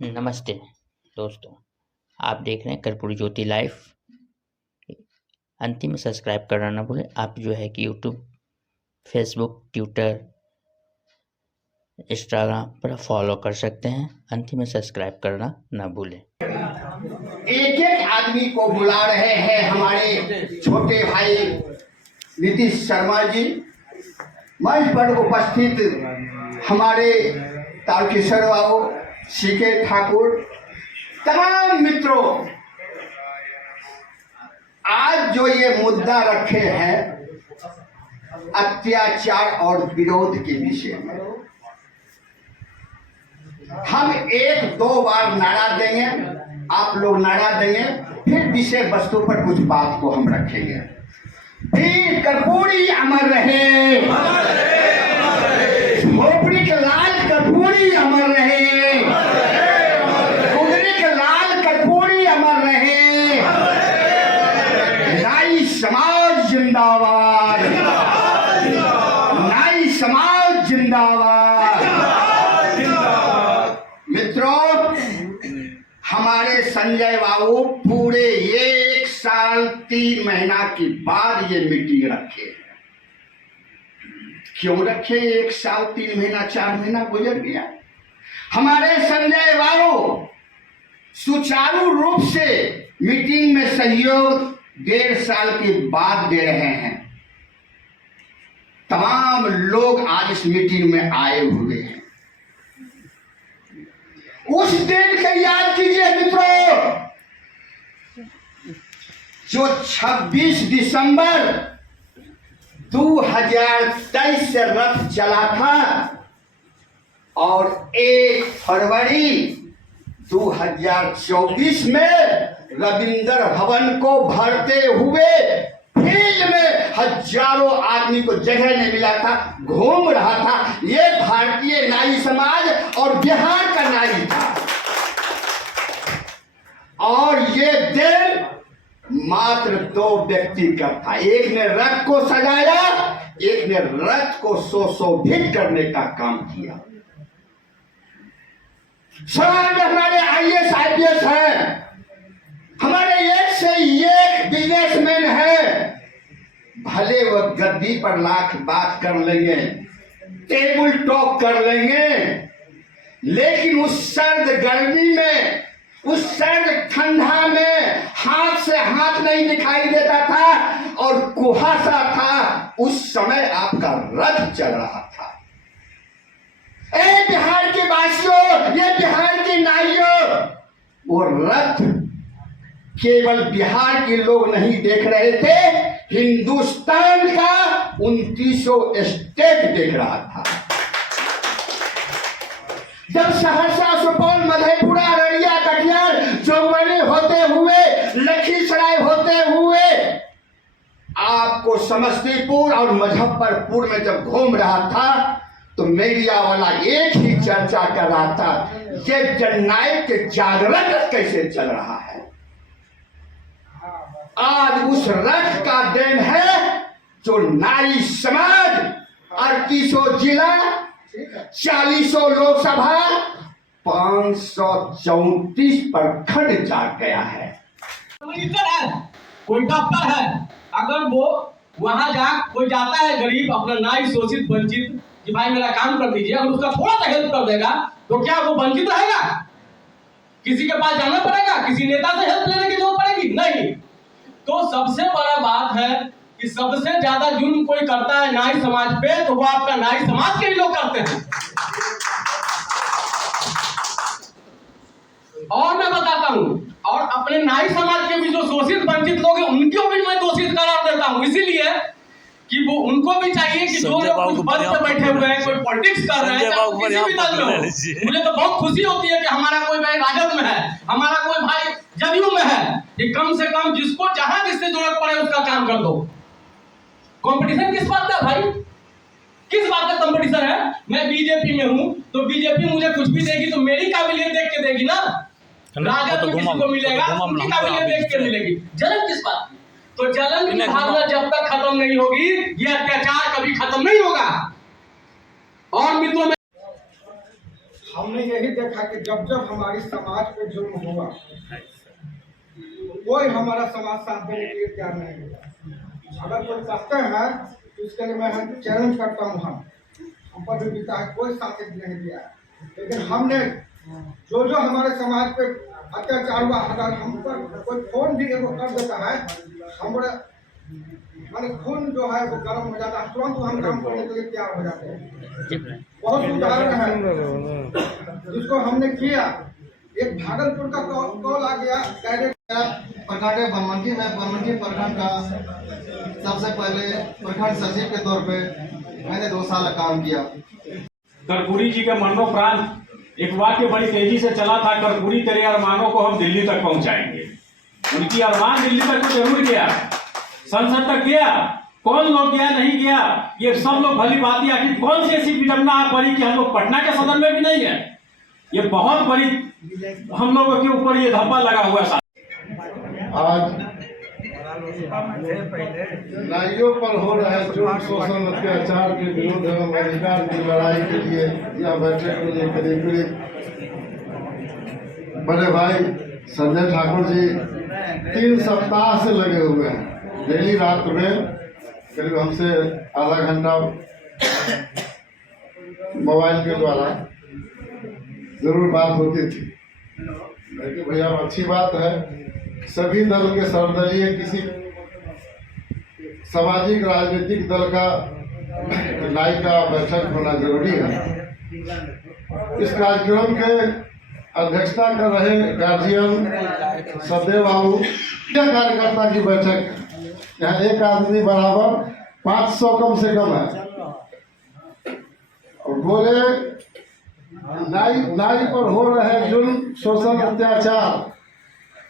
नमस्ते दोस्तों, आप देख रहे हैं कर्पूरी ज्योति लाइव। अंतिम में सब्सक्राइब करना ना भूलें। आप जो है कि यूट्यूब, फेसबुक, ट्विटर, इंस्टाग्राम पर फॉलो कर सकते हैं। अंतिम में सब्सक्राइब करना ना भूलें। एक एक आदमी को बुला रहे हैं हमारे छोटे भाई नीतीश शर्मा जी, मंच पर उपस्थित हमारे तारकेश्वर बाबू, सीके ठाकुर, तमाम मित्रों, आज जो ये मुद्दा रखे हैं अत्याचार और विरोध के विषय में, हम एक दो बार नारा देंगे, आप लोग नारा देंगे, फिर विषय वस्तु पर कुछ बात को हम रखेंगे। वीर कर्पूरी अमर रहे, झोपड़ी के लाल कर्पूरी अमर रहे, कुदरी के लाल कर्पूरी अमर रहे, नाई समाज जिंदाबाद, नाई समाज जिंदाबाद। मित्रों, हमारे संजय बाबू पूरे 1 साल 3 महीना के बाद ये मीटिंग रखे हैं। क्यों रखे? 1 साल 3 महीना 4 महीना गुजर गया। हमारे संजय बाबू सुचारू रूप से मीटिंग में सहयोग 1.5 साल के बाद दे रहे हैं। तमाम लोग आज इस मीटिंग में आए हुए हैं। उस दिन को याद कीजिए मित्रों, जो 26 दिसंबर 2023 से रथ चला था और 1 फरवरी 2024 में रविंद्र भवन को भरते हुए फील्ड में हजारों आदमी को जगह नहीं मिला था, घूम रहा था। ये भारतीय नाई समाज और बिहार का नाई था। और ये दिन मात्र 2 व्यक्ति का था। एक ने रथ को सजाया, एक ने रथ को सुशोभित करने का काम किया। समाज में हमारे IAS IPS हैं, हमारे एक से एक बिजनेसमैन है। भले वो गद्दी पर लाख बात कर लेंगे, टेबल टॉक कर लेंगे, लेकिन उस सर्द गर्मी में, उस सर्द ठंडा में हाथ से हाथ नहीं दिखाई देता था और कुहासा था। उस समय आपका रथ चल रहा था। ए बिहार के वासियों, ये बिहार के नाइयों, वो रथ केवल बिहार के लोग नहीं देख रहे थे, हिंदुस्तान का 29 स्टेट देख रहा था। जब सहरसा, सुपौल, मधेपुरा, अररिया, कटिहार, चौबनी होते हुए, लखीसराय होते हुए आपको समस्तीपुर और मुजफ्फरपुर में जब घूम रहा था तो मीडिया वाला एक ही चर्चा कर रहा था, ये जननायक जागरण कैसे चल रहा है। आज उस रथ का दिन है जो नाई समाज 3800 जिला, 4000 लोकसभा, 534 प्रखंड जाग गया है। कोई डॉक्टर है, अगर वो वहां कोई जाता है गरीब, अपना नाई शोषित वंचित, कि भाई मेरा काम कर दीजिए, अगर उसका थोड़ा सा हेल्प कर देगा तो क्या वो वंचित रहेगा? किसी के पास जाना पड़ेगा? किसी नेता से हेल्प लेने की जरूरत पड़ेगी? नहीं। तो सबसे बड़ा बात है कि सबसे ज्यादा जुल्म कोई करता है नाई समाज पे, तो वो आपका नाई समाज के ही लोग करते हैं। और मैं बताता हूं, और अपने नाई समाज के भी जो शोषित वंचित लोग हैं उनको भी मैं दोषित करार देता हूं, इसीलिए कि वो उनको भी चाहिए कि जो लोग कुछ पद पे बैठे हुए हैं, कोई पॉलिटिक्स कर रहे हैं, किसी भी दल में हो, मुझे तो बहुत खुशी होती है कि हमारा कोई भाई राजद में है, हमारा कोई भाई जदयू में है, कि कम से कम जिसको जहां जिससे जरूरत पड़े उसका काम कर दो। कंपटीशन किस बात का भाई? किस बात का कंपटीशन है? मैं बीजेपी में हूं तो बीजेपी मुझे कुछ भी देगी तो मेरी काबिलियत देख के देगी ना। राजद में किसी को मिलेगा, उनकी काबिलियत देख के मिलेगी। जलन किस बात की? तो जलन की भावना जब तक खत्म नहीं होगी, ये अत्याचार कभी खत्म नहीं होगा। और मित्रों, हमने यही देखा कि जब जब हमारी समाज पे जुल्म हुआ कोई हमारा समाज साथ देने के लिए तैयार नहीं हुआ। अगर कोई कहते हैं तो इसके लिए मैं चैलेंज करता हूँ, हम पर भी बीता है, कोई साथ नहीं दिया है। लेकिन हमने जो हमारे समाज पे अत्याचार हुआ, अगर हम पर कोई फोन भी एगो कर देता है, हमारे माने खून जो है वो गर्म हो जाता है, तुरंत हम काम करने के लिए तैयार हो जाते हैं। बहुत उदाहरण है जिसको हमने किया। एक भागलपुर का कॉल आ गया डायरेक्ट प्रखंड बमंडी में, बमंडी प्रखंड का सबसे पहले प्रखंड सचिव के तौर पे मैंने 2 साल काम किया। कर्पूरी जी के मरणोपरांत एक वाक्य बड़ी तेजी से चला था, कर्पूरी तेरे अरमानों को हम दिल्ली तक पहुंचाएंगे। उनकी अरमान दिल्ली तक तो जरूर गया, संसद तक गया, कौन लोग गया नहीं गया ये सब लोग भली बात ही। आखिर कौन सी ऐसी विडंबना आप पड़ी कि हम लोग पटना के सदन में भी नहीं है। ये बहुत बड़ी हम लोगों के ऊपर ये धब्बा लगा हुआ है। आज नारियों पर हो रहे जुल्म, शोषण, अत्याचार के विरुद्ध एवं अधिकार की लड़ाई के लिए यह बैठक में करीब बड़े भाई संजय ठाकुर जी 3 सप्ताह से लगे हुए हैं। डेली रात में करीब हमसे आधा घंटा मोबाइल के द्वारा जरूर बात होती थी। लेकिन भैया अच्छी बात है, सभी दल के सर्वदलीय किसी सामाजिक राजनीतिक दल का न्याय का बैठक होना जरूरी है। इस कार्यक्रम के अध्यक्षता कर रहे गार्जियन सदैव बाबू, कार्यकर्ता की बैठक यहाँ एक आदमी बराबर 500 कम से कम है। और बोले नाई पर हो रहे जुल्म, शोषण, अत्याचार,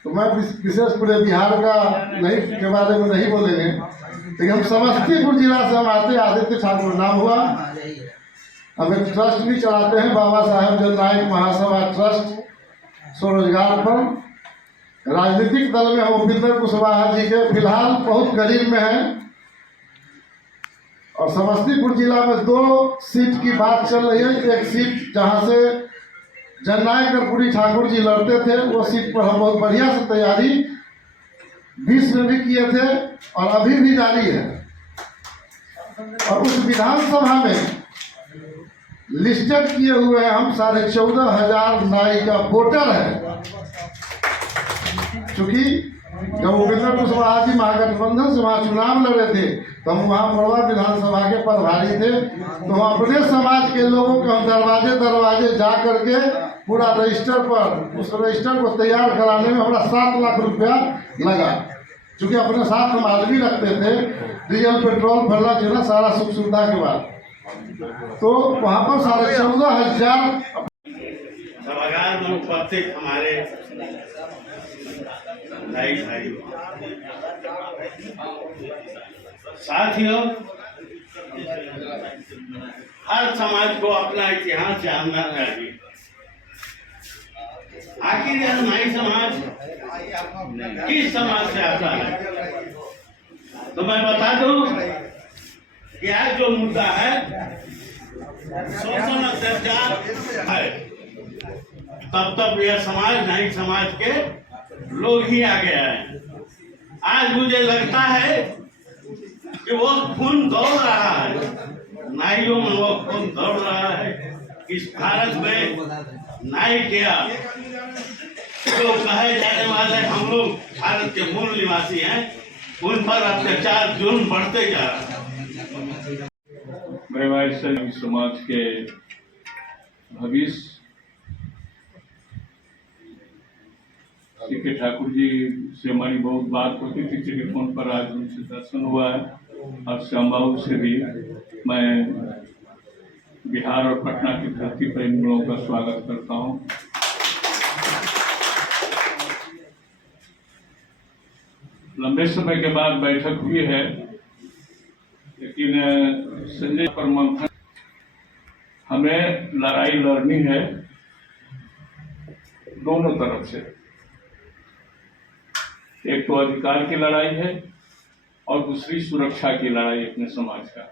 तो मैं विशेष पूरे बिहार का नहीं के बारे में नहीं बोलेंगे, लेकिन हम समस्तीपुर जिला से हम आते, आदित्य ठाकुर नाम हुआ। हम एक ट्रस्ट भी चलाते हैं, बाबा साहेब जननायक महासभा ट्रस्ट स्वरोजगार पर। राजनीतिक दल में हम उपेंद्र कुशवाहा जी के फिलहाल बहुत करीब में हैं। और समस्तीपुर जिला में 2 सीट की बात चल रही है। एक सीट जहां से जननायक कर्पूरी ठाकुर जी लड़ते थे, वो सीट पर हम बहुत बढ़िया से तैयारी 20 में भी किए थे और अभी भी जारी है। और उस विधानसभा में लिस्टेड किए हुए हम 14,500 नाई का वोटर है। चूंकि जब उपेंद्र कुशवाहा जी महागठबंधन से वहाँ चुनाव लड़े थे तो हम वहाँ मड़वा विधानसभा के प्रभारी थे, तो हम अपने समाज के लोगों को हम दरवाजे जा करके पूरा रजिस्टर पर, उस रजिस्टर को तैयार कराने में हमारा 7 लाख रुपया लगा। चूँकि अपने साथ हम आदमी रखते थे, डीजल पेट्रोल भरना चाहिए सारा सुख सुविधा के बाद, तो वहाँ पर 14,500 सभागार में उपस्थित हमारे भाई साथियों, हर समाज को अपना इतिहास जानना चाहिए। आखिर यह नाई समाज किस समाज से आता है, तो मैं बता दूं कि आज जो मुद्दा है शोषण अत्याचार है, तब यह समाज नाई समाज के लोग ही आगे आए। आज मुझे लगता है कि वो खून दौड़ रहा है, नाइयों में वो खून दौड़ रहा है। इस भारत में नाई क्या जो कहे जाने वाले हम लोग भारत के मूल निवासी हैं, उन पर अत्याचार जुल्म बढ़ते जा रहा है। मेरे भाई समाज के भविष्य के ठाकुर जी से हमारी बहुत बात होती थी टेलीफोन पर, आज उनसे दर्शन हुआ है। और श्यामबाबू से भी मैं बिहार और पटना की धरती पर इन लोगों का स्वागत करता हूं। लंबे समय के बाद बैठक हुई है, लेकिन संजय पर मंथन, हमें लड़ाई लड़नी है दोनों तरफ से। एक तो अधिकार की लड़ाई है और दूसरी सुरक्षा की लड़ाई अपने समाज का।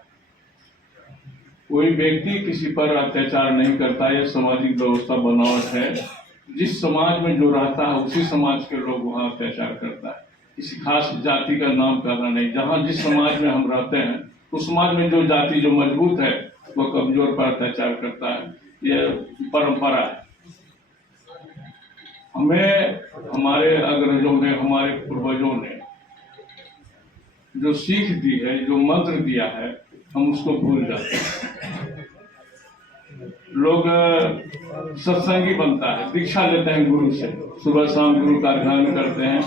कोई व्यक्ति किसी पर अत्याचार नहीं करता। यह सामाजिक व्यवस्था बनावट है। जिस समाज में जो रहता है उसी समाज के लोग वहाँ अत्याचार करता है। किसी खास जाति का नाम करना नहीं। जहाँ जिस समाज में हम रहते हैं उस समाज में जो जाति जो मजबूत है वह कमजोर पर अत्याचार करता है। यह परंपरा है। हमें हमारे अग्रजों ने, हमारे पूर्वजों ने जो सीख दी है, जो मंत्र दिया है, हम उसको भूल जाते हैं। लोग सत्संगी बनता है, दीक्षा लेते हैं गुरु से, सुबह शाम गुरु का ध्यान करते हैं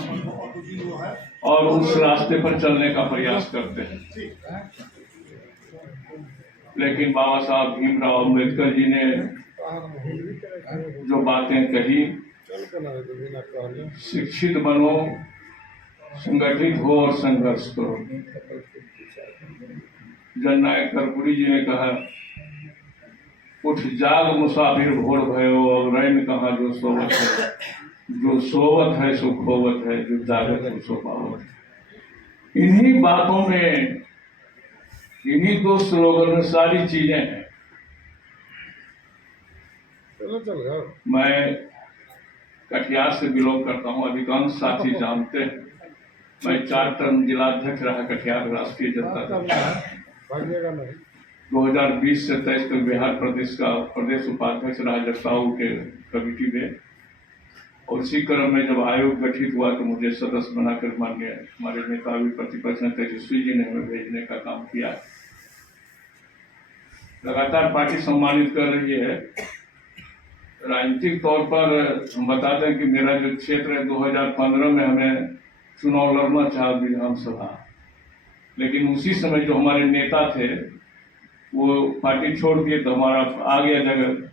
और उस रास्ते पर चलने का प्रयास करते हैं। लेकिन बाबा साहब भीमराव अम्बेडकर जी ने जो बातें कही, शिक्षित बनो, संगठित हो और संघर्ष करो। जननायक कर्पूरी जी ने कहा, उठ जाग मुसाफिर भोर भयो, और रैन कहाँ जो सोवत है, जो सोवत है सो खोवत है, जो जागत है सो पावत है। इन्हीं बातों में, इन्हीं दो स्लोगन में सारी चीजें हैं। मैं कटिहार से बिलोंग करता हूँ, अधिकांश साथी जानते हैं। मैं 4 टर्म जिलाध्यक्ष रहा कटिहार राष्ट्रीय जनता दल। 2020 से 23 तक बिहार प्रदेश का प्रदेश उपाध्यक्ष रहा जगताऊ के कमेटी में। और इसी क्रम में जब आयोग गठित हुआ तो मुझे सदस्य बनाकर माननीय हमारे नेता भी प्रतिपक्ष तेजस्वी जी ने हमें भेजने का काम किया। लगातार पार्टी सम्मानित कर रही है। राजनीतिक तौर पर हम बता दें कि मेरा जो क्षेत्र है, 2015 में हमें चुनाव लड़ना चाहा विधानसभा, लेकिन उसी समय जो हमारे नेता थे वो पार्टी छोड़ दिए तो हमारा आ गया जगह।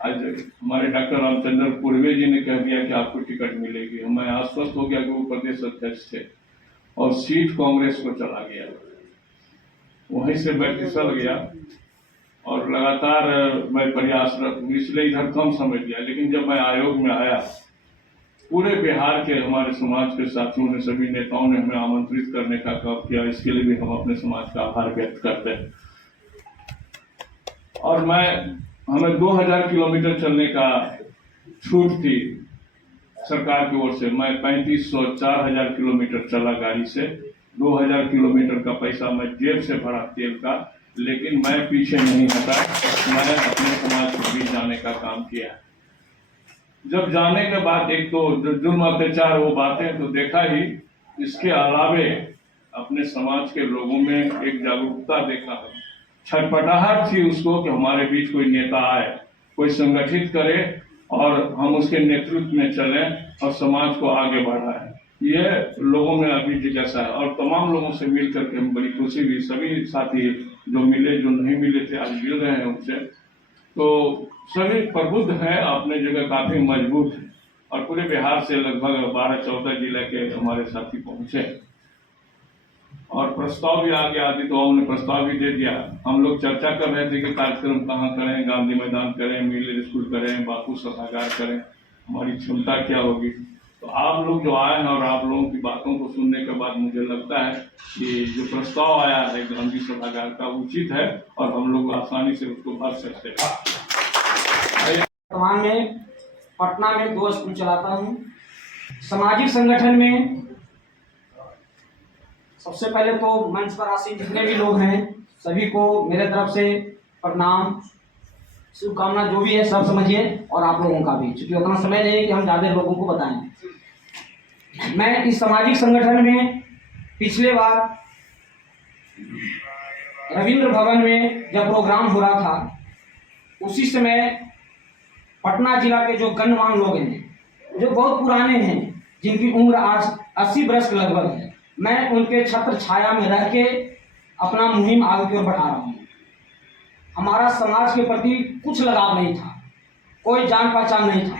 आज हमारे डॉक्टर रामचंद्र पूर्वे जी ने कह दिया कि आपको टिकट मिलेगी। मैं आश्वस्त हो गया कि वो प्रदेश अध्यक्ष थे और सीट कांग्रेस को चला गया। वहीं से मैं फिसल गया और लगातार मैं प्रयासरत हूँ, इसलिए इधर कम समय दिया। लेकिन जब मैं आयोग में आया, पूरे बिहार के हमारे समाज के साथियों ने, सभी नेताओं ने हमें आमंत्रित करने का काम किया। इसके लिए भी हम अपने समाज का आभार व्यक्त करते हैं। और हमें 2000 किलोमीटर चलने का छूट थी सरकार की ओर से। मैं 3500 4000 किलोमीटर चला गाड़ी से। 2000 किलोमीटर का पैसा मैं जेब से भरा तेल का, लेकिन मैं पीछे नहीं हटा। मैंने अपने समाज के बीच जाने का काम किया। जब जाने के बाद एक तो जो जुर्म अत्याचार वो बातें तो देखा ही, इसके अलावे अपने समाज के लोगों में एक जागरूकता देखा। छटपटाहट थी उसको कि हमारे बीच कोई नेता आए, कोई संगठित करे और हम उसके नेतृत्व में चलें और समाज को आगे बढ़ाएं। ये लोगों में अभी जिज्ञासा है और तमाम लोगों से मिल करके हम बड़ी खुशी हुई। सभी साथी जो मिले, जो नहीं मिले थे, आज मिल रहे हैं उनसे, तो सभी प्रबुद्ध हैं, अपने जगह काफी मजबूत है। और पूरे बिहार से लगभग 12-14 जिले के हमारे साथी पहुंचे और प्रस्ताव भी आ गया। आदित्य ने प्रस्ताव भी दे दिया। हम लोग चर्चा कर रहे थे कि कार्यक्रम कहाँ करें, गांधी मैदान करें, मिडिल स्कूल करें, बापू सभागार करें, हमारी क्षमता क्या होगी। तो आप लोग जो आए हैं और आप लोगों की बातों को सुनने के बाद मुझे लगता है कि जो प्रस्ताव आया है गांधी सभागार का उचित है और हम लोग आसानी से उसको भर सकते हैं। वर्तमान में पटना में 2 स्कूल चलाता हूँ। सामाजिक संगठन में सबसे पहले तो मंच पर आसीन जितने भी लोग हैं सभी को मेरे तरफ से प्रणाम, शुभकामना, जो भी है सब समझिए, और आप लोगों का भी, क्योंकि उतना समय नहीं है कि हम ज़्यादा लोगों को बताएं। मैं इस सामाजिक संगठन में पिछले बार रविंद्र भवन में जब प्रोग्राम हो रहा था, उसी समय पटना जिला के जो गणमान्य लोग हैं, जो बहुत पुराने हैं, जिनकी उम्र आज 80 वर्ष के लगभग है, मैं उनके छत्र छाया में रह के अपना मुहिम आगे की ओर बढ़ा रहा हूँ। हमारा समाज के प्रति कुछ लगाव नहीं था, कोई जान पहचान नहीं था।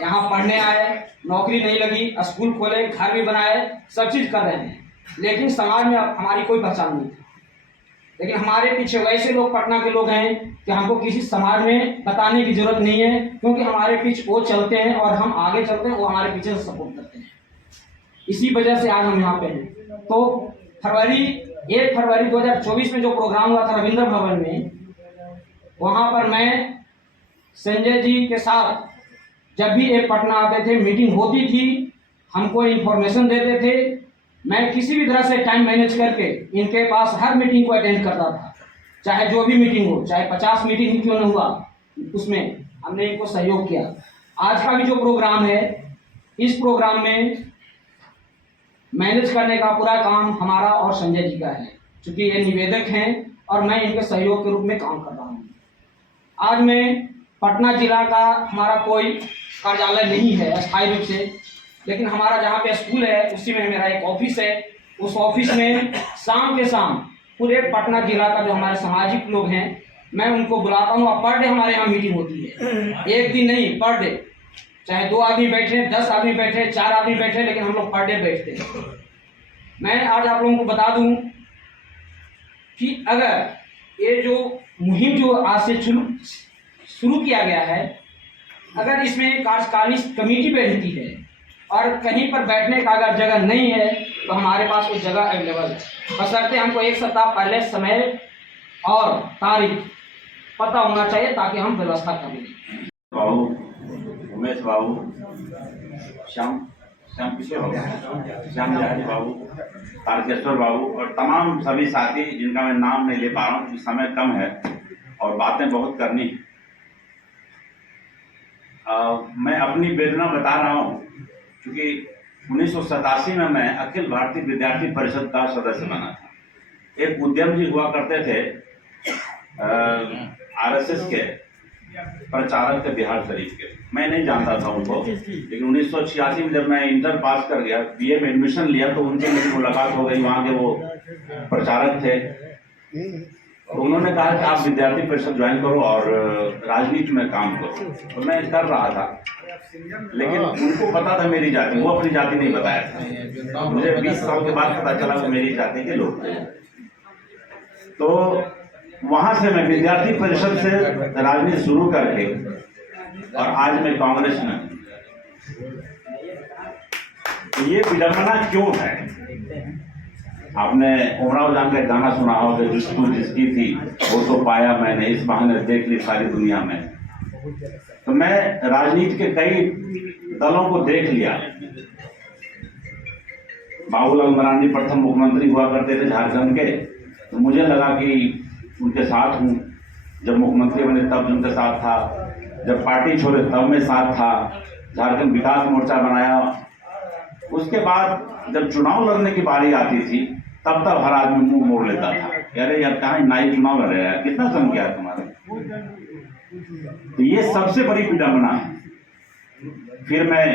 यहाँ पढ़ने आए, नौकरी नहीं लगी, स्कूल खोले, घर भी बनाए, सब चीज़ कर रहे हैं, लेकिन समाज में हमारी कोई पहचान नहीं था। लेकिन हमारे पीछे वैसे लोग पटना के लोग हैं कि हमको किसी समाज में बताने की जरूरत नहीं है, क्योंकि हमारे पीछे वो चलते हैं और हम आगे चलते हैं, वो हमारे पीछे से सपोर्ट करते हैं। इसी वजह से आज हम यहाँ पे हैं। तो 1 फरवरी 2024 में जो प्रोग्राम हुआ था रविंद्र भवन में, वहाँ पर मैं संजय जी के साथ जब भी ये पटना आते थे, मीटिंग होती थी, हमको इन्फॉर्मेशन देते थे। मैं किसी भी तरह से टाइम मैनेज करके इनके पास हर मीटिंग को अटेंड करता था, चाहे जो भी मीटिंग हो, चाहे 50 मीटिंग ही क्यों न हुआ, उसमें हमने इनको सहयोग किया। आज का भी जो प्रोग्राम है, इस प्रोग्राम में मैनेज करने का पूरा काम हमारा और संजय जी का है, क्योंकि ये निवेदक हैं और मैं इनके सहयोग के रूप में काम कर रहा हूँ। आज मैं पटना जिला का हमारा कोई कार्यालय नहीं है अस्थायी रूप से, लेकिन हमारा जहाँ पे स्कूल है उसी में मेरा एक ऑफिस है। उस ऑफिस में शाम के शाम पूरे पटना जिला का जो हमारे सामाजिक लोग हैं, मैं उनको बुलाता हूँ और पर डे हमारे यहाँ मीटिंग होती है। एक दिन नहीं, पर डे, चाहे 2 आदमी बैठे, 10 आदमी बैठे, 4 आदमी बैठे, लेकिन हम लोग पर डे बैठते हैं। मैं आज आप लोगों को बता दूं कि अगर ये जो मुहिम जो आज से शुरू किया गया है, अगर इसमें कार्यकारिणी कमेटी बैठती है और कहीं पर बैठने का अगर जगह नहीं है तो हमारे पास वो जगह अवेलेबल है, बशर्ते हमको 1 सप्ताह पहले समय और तारीख पता होना चाहिए ताकि हम व्यवस्था कर लें। बाबू, उमेश बाबू, श्याम किशोर बाबू, श्याम बिहारी बाबू, तारकेश्वर बाबू और तमाम सभी साथी जिनका मैं नाम नहीं ले पा रहा हूँ क्योंकि समय कम है और बातें बहुत करनी है। मैं अपनी वेदना बता रहा हूँ क्योंकि 1987 में मैं अखिल भारतीय विद्यार्थी परिषद का सदस्य बना था। एक उद्यम जी हुआ करते थे RSS के प्रचारक थे बिहार शरीफ के, मैं नहीं जानता था उनको, लेकिन 1986 में जब मैं इंटर पास कर गया, BA में एडमिशन लिया तो उनसे मेरी मुलाकात हो गई। वहाँ के वो प्रचारक थे, तो उन्होंने कहा कि आप विद्यार्थी परिषद ज्वाइन करो और राजनीति में काम करो। तो मैं कर रहा था, लेकिन उनको पता था मेरी जाति, वो अपनी जाति नहीं बताया था। मुझे 20 साल के बाद पता चला कि मेरी जाति के लोग थे। तो वहां से मैं विद्यार्थी परिषद से राजनीति शुरू करके और आज मैं कांग्रेस में। तो ये विडंबना क्यों है? आपने उमराव जान का गाना सुना होगा, जिसको जिसकी थी वो तो पाया मैंने, इस बहाने देख ली सारी दुनिया में। तो मैं राजनीति के कई दलों को देख लिया। बाबूलाल मरांडी प्रथम मुख्यमंत्री हुआ करते थे झारखंड के, तो मुझे लगा कि उनके साथ हूँ। जब मुख्यमंत्री बने तब उनके साथ था, जब पार्टी छोड़े तब मैं साथ था, झारखंड विकास मोर्चा बनाया। उसके बाद जब चुनाव लड़ने की बारी आती थी तब हर आदमी मुंह मोड़ लेता था, अरे यार कहाँ नाई चुनाव लड़ रहा है, कितना संख्या है तुम्हारे। तो ये सबसे बड़ी विडंबना है। फिर मैं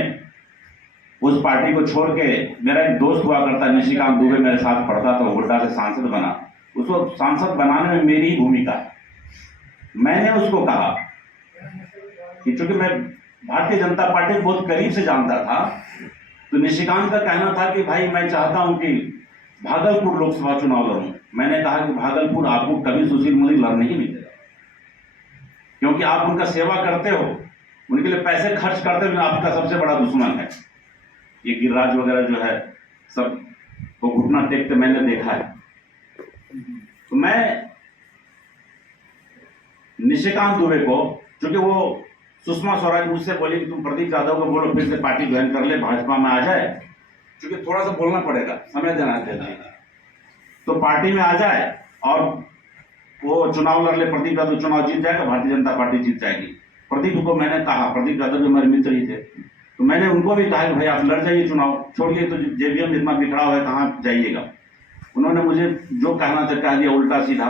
उस पार्टी को छोड़ के, मेरा एक दोस्त हुआ करता निशिकांत दुबे मेरे साथ पढ़ता था, गोड्डा से सांसद बना। उसको सांसद बनाने में मेरी ही भूमिका है। मैंने उसको कहा कि चूंकि मैं भारतीय जनता पार्टी को बहुत करीब से जानता था, तो निशिकांत का कहना था कि भाई मैं चाहता हूं कि भागलपुर लोकसभा चुनाव लड़ूं। मैंने कहा कि भागलपुर आपको कभी सुशील मोदी लड़ने ही नहीं देगा, क्योंकि आप उनका सेवा करते हो, उनके लिए पैसे खर्च करते हो, आपका सबसे बड़ा दुश्मन है। ये गिरिराज वगैरह जो है सब को घुटना टेकते मैंने देखा है। तो मैं निशिकांत दुबे को, क्योंकि वो सुषमा स्वराज मुझसे बोली कि तुम प्रदीप यादव को बोलो फिर से पार्टी ज्वाइन कर ले, भाजपा में आ जाए, क्योंकि थोड़ा सा बोलना पड़ेगा, समय देना चाहिए, तो पार्टी में आ जाए और वो चुनाव लड़ ले। प्रदीप यादव चुनाव जीत जाएगा, भारतीय जनता पार्टी जीत जाएगी। प्रदीप को मैंने कहा, प्रदीप यादव जो मेरे मित्र ही थे, तो मैंने उनको भी कहा कि भाई आप लड़ जाइए चुनाव, छोड़िए तो जेबीएम इतना बिखरा हुआ है, कहाँ जाइएगा। उन्होंने मुझे जो कहना था कह दिया उल्टा सीधा।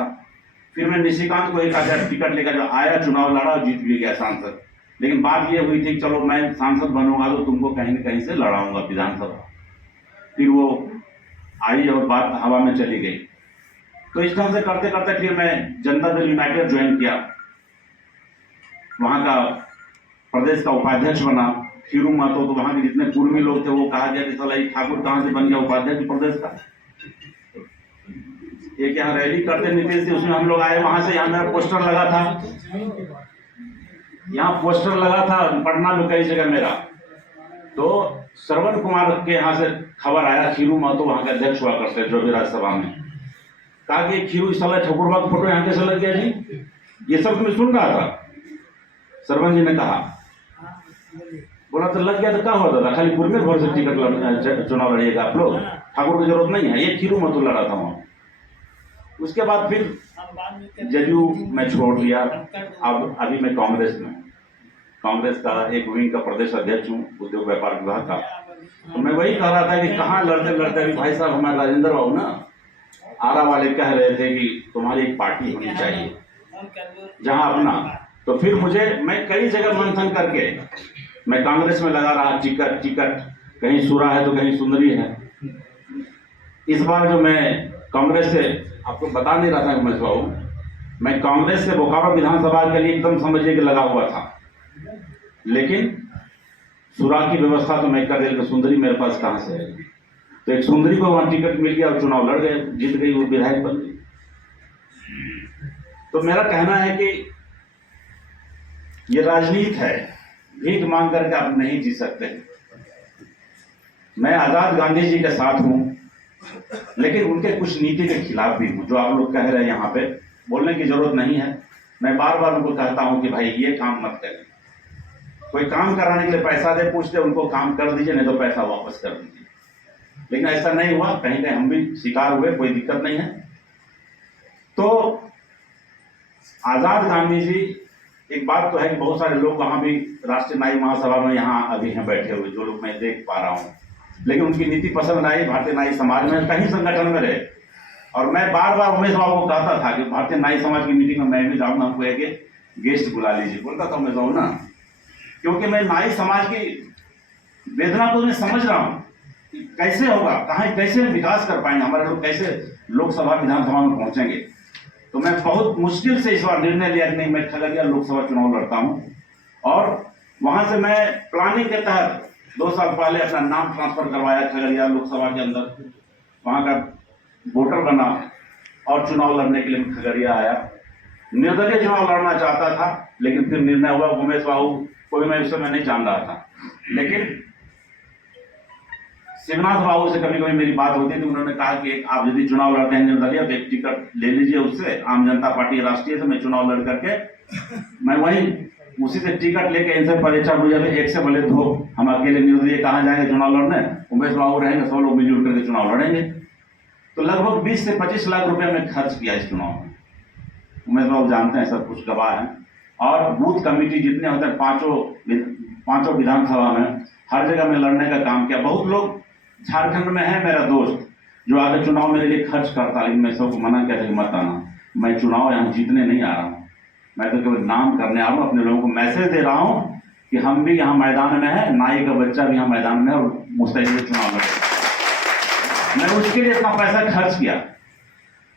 फिर मैं निशिकांत को 1000 टिकट लेकर जो आया, चुनाव लड़ा, जीत भी गया सांसद। लेकिन बात ये हुई थी चलो मैं सांसद बनूंगा तो तुमको कहीं न कहीं से लड़ाऊंगा विधानसभा। फिर वो आई और बात हवा में चली गई। तो इस तरह से करते करते फिर मैं जनता दल यूनाइटेड ज्वाइन किया, वहां का प्रदेश का उपाध्यक्ष बना। खीरू महतो, तो वहां के जितने कुर्मी लोग थे वो कहा गया कि साला ठाकुर कहाँ से बन गया उपाध्यक्ष प्रदेश का। एक यहाँ रैली करते नीतीश जी, उसमें हम लोग आए, वहां से यहाँ मेरा पोस्टर लगा था, यहाँ पोस्टर लगा था पटना में कई जगह मेरा। तो श्रवण कुमार के यहाँ से खबर आया, खीरू महतो वहां के अध्यक्ष हुआ करते जो भी राज्यसभा में, कहा कि खीरू साला ठाकुरबा का फोटो यहाँ कैसे लग गया जी। ये सब मैं सुन रहा था। सरपंच जी ने कहा, बोला तो लग गया तो क्या हुआ था, खाली पुरमेर भर से टिकट चुनाव लड़िएगा आप लोग, ठाकुर की जरूरत नहीं है। ये खीरू मतु लड़ा था वहाँ। उसके बाद फिर जदयू मैं छोड़ दिया। अब अभी मैं कांग्रेस में, कांग्रेस का एक विंग का प्रदेश अध्यक्ष हूँ, उद्योग व्यापार विभाग का। तो मैं वही कह रहा था कि कहाँ लड़ते लड़ते अभी भाई साहब हमारे राजेंद्र बाबू ना आरा वाले कह रहे थे कि तुम्हारी एक पार्टी होनी चाहिए जहां अपना। तो फिर मैं कई जगह मंथन करके मैं कांग्रेस में लगा रहा, टिकट कहीं सूरा है तो कहीं सुंदरी है। इस बार जो मैं कांग्रेस से आपको बता नहीं रहा था कि मैं कांग्रेस से बोकारो विधानसभा के लिए एकदम समझिए कि लगा हुआ था, लेकिन सुरा की व्यवस्था तो मैं कर दिया, सुंदरी मेरे पास कहां से है। तो एक सुंदरी को वहां टिकट मिल गया और चुनाव लड़ गए, जीत गई, वो विधायक बन गई। तो मेरा कहना है कि ये राजनीति है, भीख मांग करके आप नहीं जी सकते। मैं आजाद गांधी जी के साथ हूं, लेकिन उनके कुछ नीति के खिलाफ भी हूं। जो आप लोग कह रहे हैं यहाँ पे, बोलने की जरूरत नहीं है। मैं बार बार उनको कहता हूं कि भाई ये काम मत करें। कोई काम कराने के लिए पैसा दे, पूछते उनको काम कर दीजिए, नहीं तो पैसा वापस कर दीजिए। लेकिन ऐसा नहीं हुआ, कहीं कहीं हम भी शिकार हुए, कोई दिक्कत नहीं है। तो आजाद गांधी जी, एक बात तो है कि बहुत सारे लोग वहां भी राष्ट्रीय न्यायिक महासभा में यहाँ अभी हैं बैठे हुए, जो लोग मैं देख पा रहा हूँ, लेकिन उनकी नीति पसंद आई। भारतीय न्यायिक समाज में कहीं संगठन में रहे, और मैं बार बार उमेश बाबू को कहता था कि भारतीय न्यायिक समाज की मीटिंग में मैं भी जाऊंगा, हमको एक गेस्ट बुला लीजिए। बोलता था मैं जाऊँ ना, क्योंकि मैं न्यायिक समाज की वेदना को मैं समझ रहा हूँ कि कैसे होगा, कहाँ कैसे विकास कर पाएंगे हमारे लोग, कैसे लोकसभा विधानसभा में पहुंचेंगे। तो मैं बहुत मुश्किल से इस बार निर्णय लिया कि नहीं, मैं खगड़िया लोकसभा चुनाव लड़ता हूं। और वहां से मैं प्लानिंग के तहत 2 साल पहले अपना नाम ट्रांसफर करवाया खगड़िया लोकसभा के अंदर, वहां का वोटर बना और चुनाव लड़ने के लिए खगड़िया आया। निर्दलीय चुनाव लड़ना चाहता था, लेकिन फिर निर्णय हुआ, उमेश बाबू को भी मैं उस समय नहीं जान रहा था, लेकिन शिवनाथ बाबू से कभी कभी मेरी बात होती थी। उन्होंने कहा कि आप यदि चुनाव लड़ते हैं निर्दलीय, तो एक टिकट ले लीजिए उससे, आम जनता पार्टी राष्ट्रीय से। मैं चुनाव लड़ करके मैं वही उसी से टिकट लेके इनसे परीक्षा गुजर, एक से बोले 2 हम अकेले निर्दलीय कहाँ जाएंगे चुनाव लड़ने, उमेश बाबू रहेंगे, 100 लोग मिलजुल करके चुनाव लड़ेंगे। तो लगभग 20 से 25 लाख रुपया में खर्च किया इस चुनाव में। उमेश बाबू जानते हैं, सब कुछ गवाह है। और बूथ कमेटी जितने होते हैं, पांचों विधानसभा में हर जगह में लड़ने का काम किया। बहुत लोग झारखंड में है मेरा दोस्त जो आगे चुनाव मेरे लिए खर्च करता, लेकिन मैं सबको मना किया था कि मत आना, मैं चुनाव यहाँ जीतने नहीं आ रहा हूँ, मैं तो केवल नाम करने आ रहा हूँ। अपने लोगों को मैसेज दे रहा हूँ कि हम भी यहाँ मैदान में है, नाई का बच्चा भी यहाँ मैदान में है और मुस्तैद चुनाव लड़े। मैं उसके लिए इतना पैसा खर्च किया,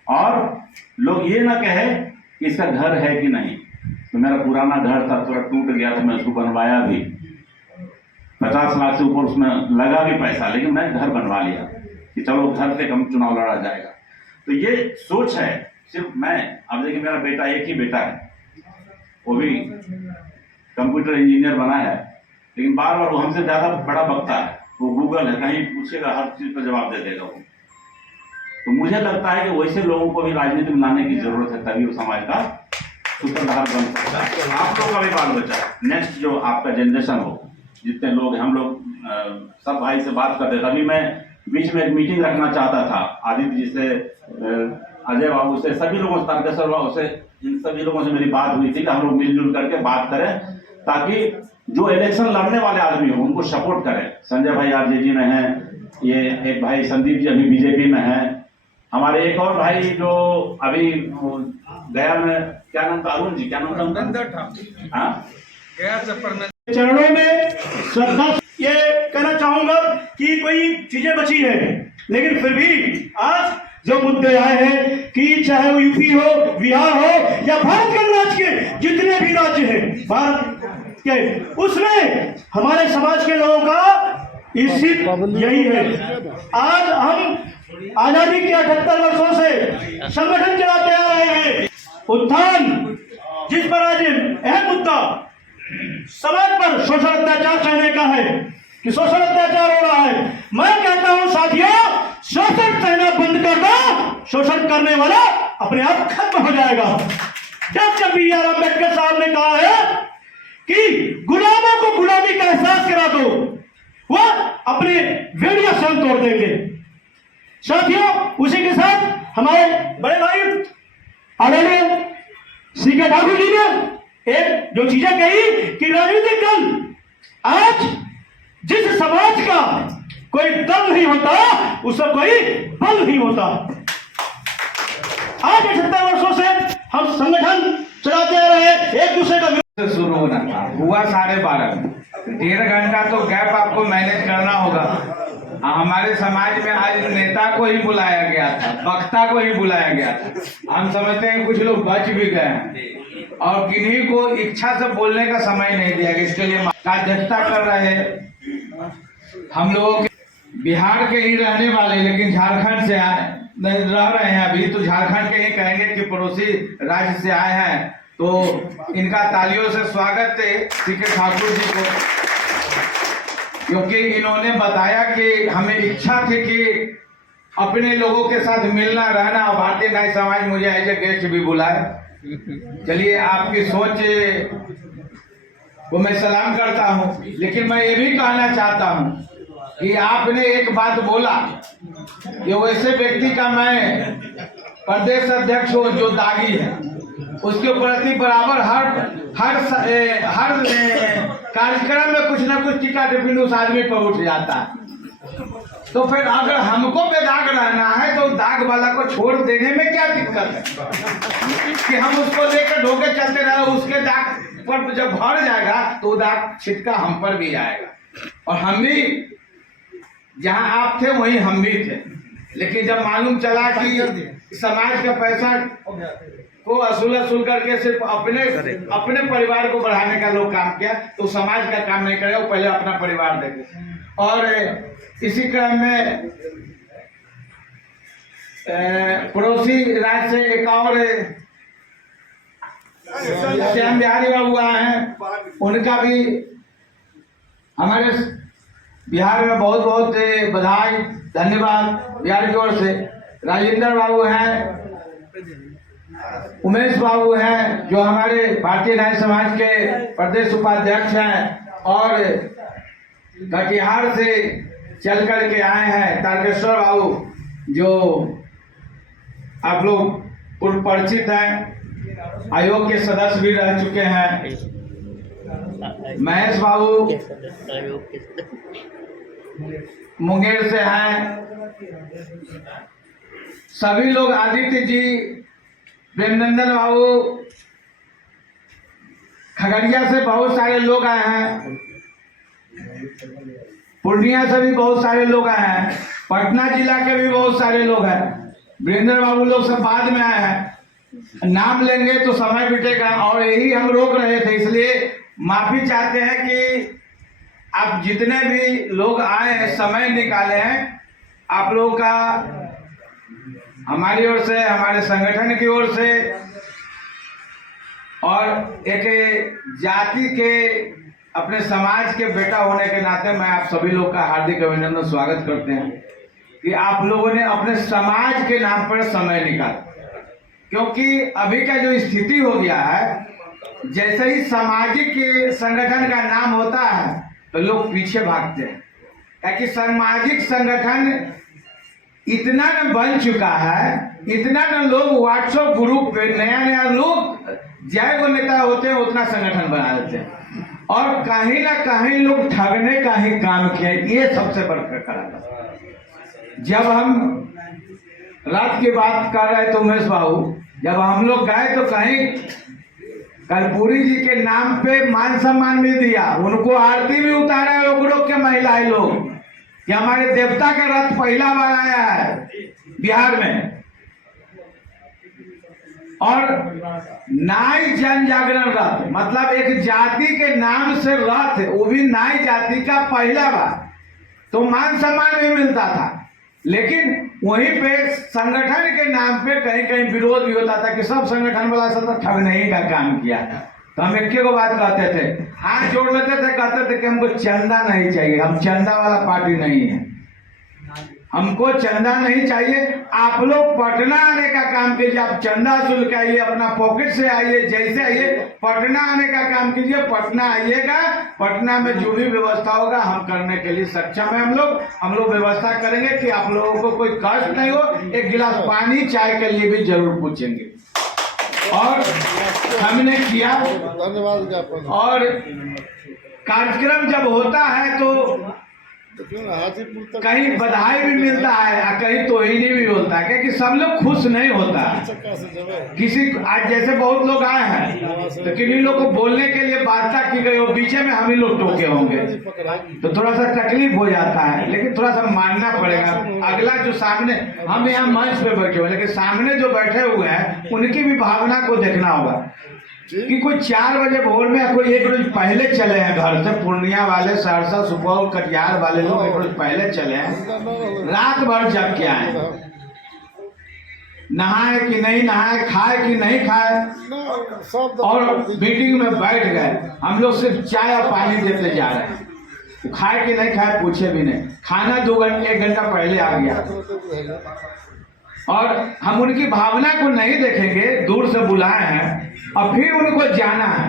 और लोग ये ना कहे कि इसका घर है कि नहीं। तो मेरा पुराना घर था, थोड़ा टूट गया था, मैं उसको बनवाया भी, 50 लाख से ऊपर उसमें लगा भी पैसा, लेकिन मैं घर बनवा लिया कि चलो घर से कम चुनाव लड़ा जाएगा। तो ये सोच है सिर्फ मैं। अब देखिए मेरा बेटा, एक ही बेटा है, वो भी कंप्यूटर इंजीनियर बना है, लेकिन बार बार वो हमसे ज्यादा बड़ा बकता है। वो गूगल है, कहीं पूछेगा हर चीज पर जवाब दे देगा वो। तो मुझे लगता है कि वैसे लोगों को भी राजनीति में लाने की जरूरत है, तभी वो समाज का सूत्रधार बन सकता है। आप लोग का भी बाल बच्चा, नेक्स्ट जो आपका जनरेशन हो, जितने लोग, हम लोग सब भाई से बात करते थे। अभी मैं बीच में एक मीटिंग रखना चाहता था, आदित्य जी से, अजय बाबू से, सभी लोगों से, तारकेश्वर बाबू से, इन सभी लोगों से मेरी बात हुई थी कि हम लोग मिलजुल करके बात करें, ताकि जो इलेक्शन लड़ने वाले आदमी हो उनको सपोर्ट करें। संजय भाई आरजेडी में हैं, ये एक भाई संदीप जी अभी बीजेपी में हैं, हमारे एक और भाई जो अभी गया में, क्या नाम था, अरुण जी, क्या नाम था, हाँ, चरणों में श्रद्धा। ये कहना चाहूंगा कि कोई चीजें बची है, लेकिन फिर भी आज जो मुद्दे आए हैं कि चाहे वो यूपी हो, बिहार हो या भारत के राज्य के जितने भी राज्य हैं भारत के, उसमें हमारे समाज के लोगों का स्थिति यही है। आज हम आजादी के 78 वर्षों से संगठन चलाते आ रहे हैं। उत्थान, जिस पर आज अहम मुद्दा समाज पर शोषण अत्याचार सहने का है कि शोषण अत्याचार हो रहा है। मैं कहता हूं साथियों, शोषण सहना बंद कर दो, शोषण करने वाला अपने आप खत्म हो जाएगा। डॉक्टर B.आर. अम्बेडकर साहब ने कहा है कि गुलामों को गुलामी का एहसास करा दो, वह अपने वेड़िया संग तोड़ देंगे। साथियों, उसी के साथ हमारे बड़े भाई आदरणीय C.K. ठाकुर जी ने एक जो चीजें कही कि राजनीतिक दल आज जिस समाज का कोई दल नहीं होता उसका कोई बल नहीं होता। आज 78 वर्षों से हम संगठन चलाते आ रहे हैं, एक दूसरे का शुरू होना था, हुआ 12:30 में। 1.5 घंटा तो गैप आपको मैनेज करना होगा। हमारे समाज में आज नेता को ही बुलाया गया था, वक्ता को ही बुलाया गया था। हम समझते हैं कुछ लोग बच भी गए हैं और किन्हीं को इच्छा से बोलने का समय नहीं दिया गया। इसके लिए अध्यक्षता कर रहे हम लोगों के बिहार के ही रहने वाले लेकिन झारखंड से आए रह रहे हैं अभी, तो झारखंड के ही कहेंगे कि पड़ोसी राज्य से आए हैं, तो इनका तालियों से स्वागत है C.K. ठाकुर जी को, क्योंकि इन्होंने बताया कि हमें इच्छा थी कि अपने लोगों के साथ मिलना रहना, और भारतीय न्याय समाज मुझे एज ए गेस्ट भी बुलाए। चलिए, आपकी सोच को मैं सलाम करता हूं, लेकिन मैं ये भी कहना चाहता हूं कि आपने एक बात बोला कि वैसे व्यक्ति का मैं प्रदेश अध्यक्ष हूं जो दागी है, उसके प्रति बराबर हर कार्यक्रम में कुछ ना कुछ टीका टिप्पणी उस आदमी पर उठ जाता है। तो फिर अगर हमको बेदाग रहना है तो दाग वाला को छोड़ देने में क्या दिक्कत है कि हम उसको लेकर ढोके चलते रहे। उसके दाग पर जब भर जाएगा तो दाग छिटका हम पर भी आएगा। और हम भी जहां आप थे वहीं हम भी थे, लेकिन जब मालूम चला कि समाज का पैसा को असूल करके सिर्फ अपने परिवार को बढ़ाने का लोग काम किया, तो समाज का काम नहीं करे, वो पहले अपना परिवार देखे। और इसी क्रम में पड़ोसी राज्य से एक और श्याम बिहारी बाबू आए हैं, उनका भी हमारे बिहार में बहुत बहुत बधाई धन्यवाद बिहार की ओर से। राजेंद्र बाबू हैं, उमेश बाबू हैं जो हमारे भारतीय न्याय समाज के प्रदेश उपाध्यक्ष हैं, और कटिहार से चल करके आए हैं तारकेश्वर बाबू जो आप लोग पूर्व परिचित हैं, आयोग के सदस्य भी रह चुके हैं। महेश बाबू मुंगेर से हैं, सभी लोग, आदित्य जी, प्रेमनंदन बाबू, खगड़िया से बहुत सारे लोग आए हैं, पूर्णिया से भी बहुत सारे लोग आए हैं, पटना जिला के भी बहुत सारे लोग हैं। वीरेंद्र बाबू लोग सब बाद में आए हैं, नाम लेंगे तो समय बीतेगा और यही हम रोक रहे थे, इसलिए माफी चाहते हैं कि आप जितने भी लोग आए हैं समय निकाले हैं, आप लोगों का हमारी ओर से, हमारे संगठन की ओर से और एक जाति के अपने समाज के बेटा होने के नाते मैं आप सभी लोग का हार्दिक अभिनंदन स्वागत करते हैं कि आप लोगों ने अपने समाज के नाम पर समय निकाला। क्योंकि अभी का जो स्थिति हो गया है, जैसे ही सामाजिक संगठन का नाम होता है तो लोग पीछे भागते हैं, ताकि सामाजिक संगठन इतना न बन चुका है, इतना न लोग व्हाट्सएप ग्रुप पे नया लोग जय वो नेता होते हैं उतना संगठन बना देते हैं, और कहीं ना कहीं लोग ठगने का ही काम किया। ये सबसे बड़ा कारण। जब हम रात की बात कर रहे थे उमेश बाबू, जब हम लोग गए तो कहीं कर्पूरी जी के नाम पे मान सम्मान भी दिया, उनको आरती भी उतारा लोग के महिलाएं लोग कि हमारे देवता का रथ पहला बार आया है बिहार में। और नाई जन जागरण रथ, मतलब एक जाति के नाम से रथ, वो भी नाई जाति का पहला बार, तो मान सम्मान भी मिलता था। लेकिन वहीं पे संगठन के नाम पे कहीं कहीं विरोध भी होता था कि सब संगठन वाला सब ठगने ही का काम किया। तो हम एक को बात कहते थे, हाथ जोड़ लेते थे, कहते थे कि हमको चंदा नहीं चाहिए, हम चंदा वाला पार्टी नहीं है, हमको चंदा नहीं चाहिए। आप लोग पटना आने का काम कीजिए, आप चंदा वसूल के आइए, अपना पॉकेट से आइए, जैसे आइए, पटना आने का काम कीजिए। पटना आइएगा, पटना में जो भी व्यवस्था होगा हम करने के लिए सक्षम है। हम लोग व्यवस्था करेंगे कि आप लोगों को कोई कष्ट नहीं हो। एक गिलास पानी चाय के लिए भी जरूर पूछेंगे। और हमने किया, धन्यवाद। और कार्यक्रम जब होता है तो कहीं बधाई भी मिलता है, कहीं तोहिनी भी होता है, क्योंकि सब लोग खुश नहीं होता। किसी आज जैसे बहुत लोग आए हैं तो किन्हीं लोग को बोलने के लिए वार्ता की गई हो, बीचे में हम ही लोग टोके होंगे तो थोड़ा सा तकलीफ हो जाता है, लेकिन थोड़ा सा मानना पड़ेगा। अगला जो सामने, हम यहाँ मंच पे बैठे हुए, लेकिन सामने जो बैठे हुए हैं उनकी भी भावना को देखना होगा कि कोई 4 बजे भोर में, कोई 1 रोज पहले चले हैं घर से, पूर्णिया वाले, सहरसा, सुपौल, कटिहार वाले लोग 1 रोज पहले चले हैं, रात भर जग के आए, नहाए कि नहीं नहाए, खाए कि नहीं खाए, और मीटिंग में बैठ गए। हम लोग सिर्फ चाय और पानी देते जा रहे हैं, खाए कि नहीं खाए पूछे भी नहीं। खाना 1 घंटा पहले आ गया और हम उनकी भावना को नहीं देखेंगे। दूर से बुलाए हैं और फिर उनको जाना है।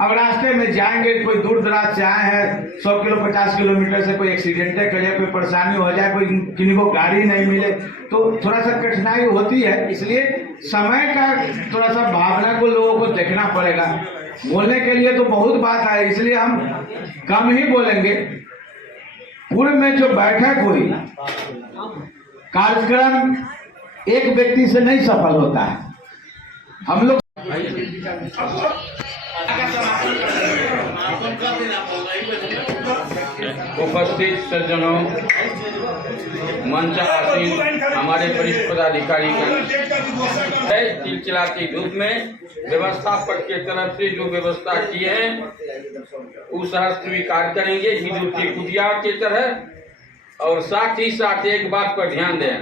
अब रास्ते में जाएंगे, कोई दूर दराज से आए हैं, 100 किलो 50 किलोमीटर से, कोई एक्सीडेंट कर जाए, कोई परेशानी हो जाए, कोई किसी को गाड़ी नहीं मिले तो थोड़ा सा कठिनाई होती है। इसलिए समय का थोड़ा सा भावना को लोगों को देखना पड़ेगा। बोलने के लिए तो बहुत बात है, इसलिए हम कम ही बोलेंगे। पूर्व में जो बैठक हुई, कार्यक्रम एक व्यक्ति से नहीं सफल होता है। हम लोग उपस्थित सज्जनों, मंच आसीन हमारे वरिष्ठ पदाधिकारी चिलचिलाती धूप में व्यवस्थापक के तरफ से जो व्यवस्था की है उस स्वीकार करेंगे हिंदू कुटिया की तरह। और साथ ही साथ एक बात पर ध्यान दें,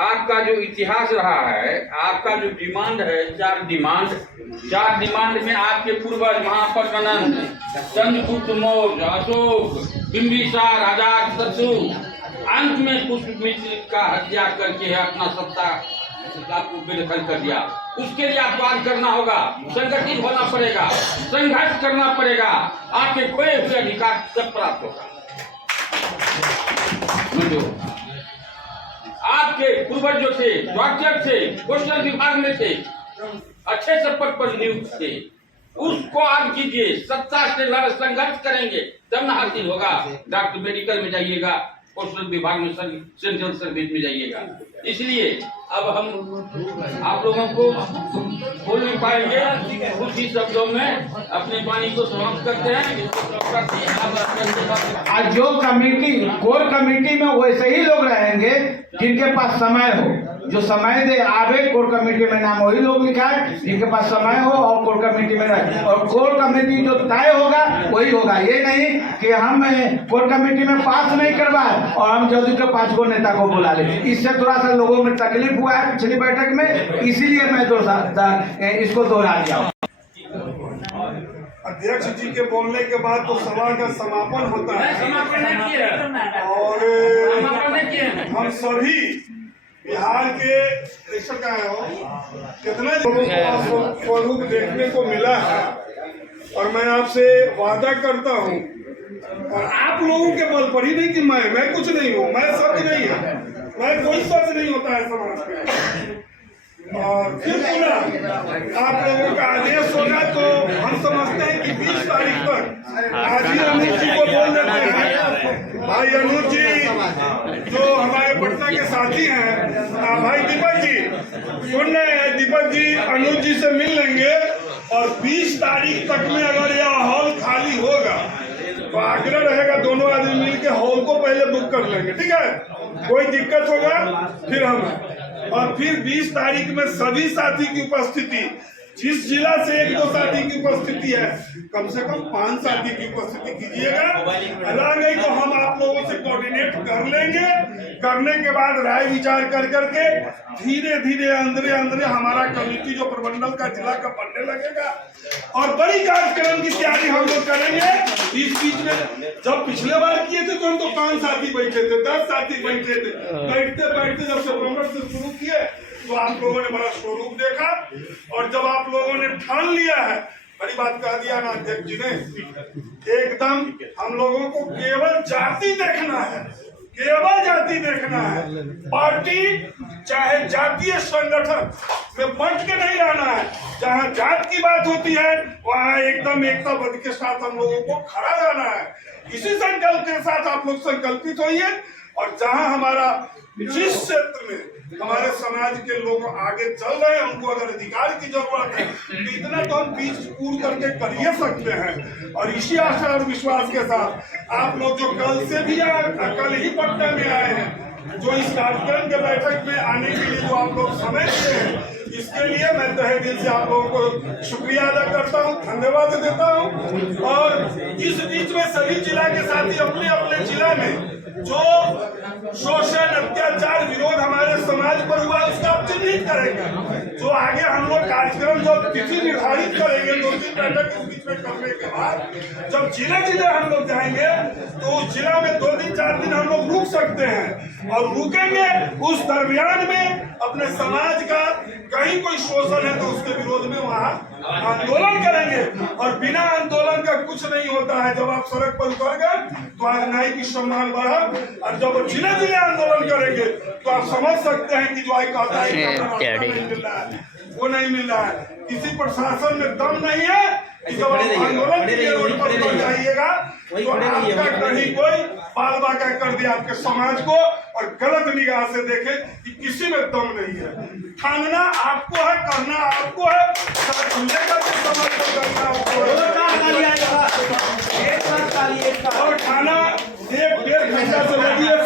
आपका जो इतिहास रहा है, आपका जो डिमांड है, 4 डिमांड में आपके पूर्वज महापद्मनंद, चंद्रगुप्त मौर्य, अशोक, बिंबिसार, अजातशत्रु, अंत में पुष्यमित्र का हत्या करके अपना सत्ता आपको बेदखल कर दिया। उसके लिए आपको आज करना होगा, संगठित होना पड़ेगा, संघर्ष करना पड़ेगा, आपके खोए हुए अधिकार सब प्राप्त होगा। आपके पूर्वज जो थे, डॉक्टर थे, पोस्टल विभाग में थे, अच्छे से पद पर नियुक्त थे, उसको आप कीजिए। सत्ता से लड़ संघर्ष करेंगे तब न हासिल होगा। डॉक्टर मेडिकल में जाइएगा, पोस्टल विभाग में, सेंट्रल सर्विस में जाइएगा। इसलिए अब हम आप लोगों को बोल नहीं पाएंगे, उसी शब्दों में अपने वाणी को समाप्त करते हैं। आज जो कमेटी, कोर कमेटी में वैसे ही लोग रहेंगे जिनके पास समय हो, जो समय दे आवे। कोर कमेटी में नाम वही लोग लिखा है जिनके पास समय हो और कोर कमेटी में रहे, और कोर कमेटी जो तय होगा वही होगा। ये नहीं कि हम कोर कमेटी में पास नहीं करवाए और हम जल्दी के 5 गो नेता को बुला ले। इससे थोड़ा सा लोगों में तकलीफ हुआ है पिछली बैठक में, इसीलिए मैं इसको दोहरा दिया। अध्यक्ष जी के बोलने के बाद तो सभा का समापन होता है और हम सभी बिहार के कितना स्वरूप देखने को मिला है और मैं आपसे वादा करता हूं, और आप लोगों के बल पर ही नहीं कि मैं कुछ नहीं हूं, मैं सत्य नहीं है, मैं कोई सत्य नहीं होता है समाज में। और फिर पुनः आप लोगों का आदेश होगा तो हम समझते हैं कि 20 तारीख तक आज ही अनुज जी को बोल देते हैं। भाई अनुज जी जो हमारे पटना के साथी हैं, भाई दीपक जी सुन रहे हैं, दीपक जी अनुज जी से मिल लेंगे और 20 तारीख तक में अगर यह हॉल खाली होगा तो आग्रह रहेगा दोनों आदमी मिल के हॉल को पहले बुक कर लेंगे, ठीक है। कोई दिक्कत होगा फिर हम, और फिर 20 तारीख में सभी साथी की उपस्थिति जिस जिला से 1-2 साथी की उपस्थिति है, कम से कम 5 साथी की उपस्थिति कीजिएगा। अगर नहीं तो हम आप लोगों से कोऑर्डिनेट कर लेंगे। करने के बाद राय विचार कर करके धीरे धीरे अंदर हमारा कमेटी जो प्रबंधन का जिला का बनने लगेगा और बड़ी कार्यक्रम की तैयारी हम लोग करेंगे। इस बीच में जब पिछले बार किए थे तो हम तो 5 साथी बैठे थे, 10 साथी बैठे थे। बैठते बैठते जब सितंबर से शुरू किए तो आप लोगों ने बड़ा स्वरूप देखा और जब आप लोगों ने ठान लिया है, बड़ी बात कह दिया ना अध्यक्ष जी ने, एकदम हम लोगों को केवल जाति देखना है, केवल जाति देखना है। पार्टी चाहे जातीय संगठन में बंट के नहीं रहना है। जहाँ जात की बात होती है वहाँ एकदम एकता बंध के साथ हम लोगों को खड़ा रहना है। इसी संकल्प के साथ आप लोग संकल्पित होइए और जहाँ हमारा जिस क्षेत्र में हमारे समाज के लोग आगे चल रहे हैं, उनको अगर अधिकार की जरूरत है तो इतना तो हम बीच पूर्ण करके कर ही सकते हैं। और इसी आशा और विश्वास के साथ आप लोग जो कल से भी कल ही पटना में आए हैं, जो इस कार्यक्रम के बैठक में आने के लिए जो आप लोग समय दिए हैं, इसके लिए मैं तहे दिल से आप लोगों को शुक्रिया अदा करता हूँ, धन्यवाद देता हूँ। और इस बीच में सभी जिला के साथी अपने अपने जिला में जो शोषण, अत्याचार, विरोध हमारे समाज पर हुआ उसका आप चिन्हित करेंगे। जो आगे हम लोग कार्यक्रम जो तिथि निर्धारित करेंगे 2-3 बैठक इस बीच में करने के बाद जब जिले जिले हम लोग जाएंगे तो उस जिला में 2 दिन 4 दिन हम लोग रुक सकते हैं और रुकेंगे। उस दरमियान में अपने समाज का कहीं कोई शोषण है तो उसके विरोध में वहाँ आंदोलन करेंगे। और बिना आंदोलन का कुछ नहीं होता है। जब आप सड़क पर उतर गए तो आज न्याय की सम्मान बढ़ा और जब जिले जिले आंदोलन करेंगे तो आप समझ सकते हैं कि जो आई कहता है नहीं मिल रहा है, वो नहीं मिल रहा है। किसी प्रशासन में दम नहीं है कि जब आप आंदोलन के लिए रोड पर उतर जाइएगा तो आपका कहीं कोई बाल बाका कर दिया आपके समाज को और गलत निगाह से देखे कि किसी में दम नहीं है। ठानना आपको है, करना आपको है, लेकर के समाज को करना आपको है। और ठाना 1-1.5 घंटा से लगी है।